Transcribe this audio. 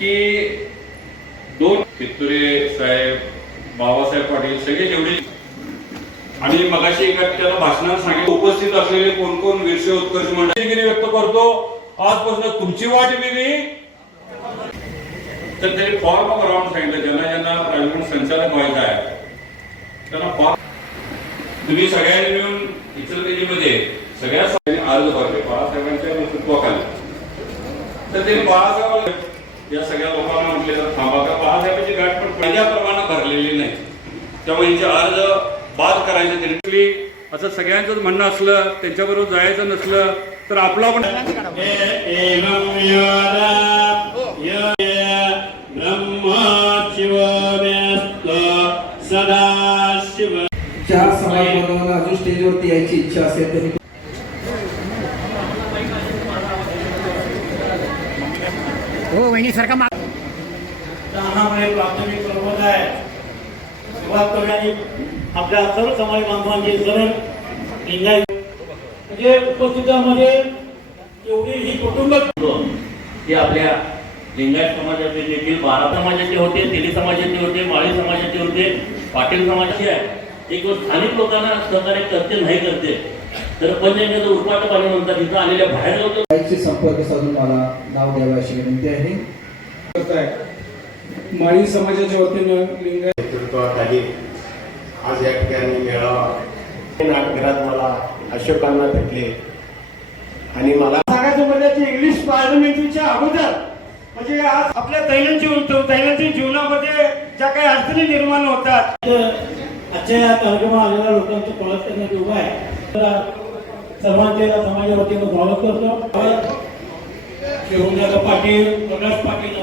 की दोन कित्तुरे साहेब, बाबासाहेब पाटील सगळे जेवढे आणि मगाशी एका त्याला भाषणात सांगितलं उपस्थित असलेले कोण कोण वीरशैव उत्कर्ष मंडळी व्यक्त करतो. आजपासून तुमची वाट वेगळी. तर ते फॉर्म भरावून सांगितलं ज्यांना राजवून संचालक व्हायचं आहे त्यांना फॉर्म तुम्ही सगळ्यांनी मिळून इचलकरंजीमध्ये सगळ्या अर्ज भरले बाळासाहेबांच्या नेतृत्वाखाली. तर ते बाळासाहेब या सगळ्या लोकांना म्हटले तर थांबा का बाळासाहेबांची गाठ पण पहिल्याप्रमाणे भरलेली नाही त्यामुळे यांचे अर्ज बाद करायचे त्यांनी असं सगळ्यांचंच म्हणणं असलं त्यांच्याबरोबर जायचं नसलं तर आपला पण ज्या समाज बांधवांना अजून स्टेजवरती यायची इच्छा असेल तरी हो वहिनी सारखा प्राथमिक प्रबोध आहे. सुरुवात करण्याची आपल्या सर्व समाज बांधवांची सरळ लिंगायत म्हणजे उपस्थितांमध्ये एवढी ही कुटुंब ते आपल्या लिंगायत समाजाचे देखील 12 समाजाचे होते, तेली समाजाचे होते, माळी समाजाचे होते, पाटील समाजाचे आहे. एक स्थानिक लोकांना सहकार्य करते नाही करते तर पंचायत उरपाट पाणी म्हणतात इथं आलेल्या बाहेर जायचे संपर्क साधून मला नाव द्यावे अशी विनंती आहे. माळी समाजाच्या वतीनं लिंगायत नेतृत्वाखाली आज या ठिकाणी मेळावा नाटकरात मला अशोकांना भेटले आणि मला सांगायचं म्हणजे इंग्लिश पार्लमेंटच्या अगोदर म्हणजे आज आपल्या दैनंदिन जीवनामध्ये ज्या काही अडचणी निर्माण होतात आजच्या या कार्यक्रमात आलेल्या लोकांचं स्वागत करण्यात उभं आहे. तर सर्वांच्या समाजाच्या वतीनं स्वागत करतो. पाटील प्रकाश पाटील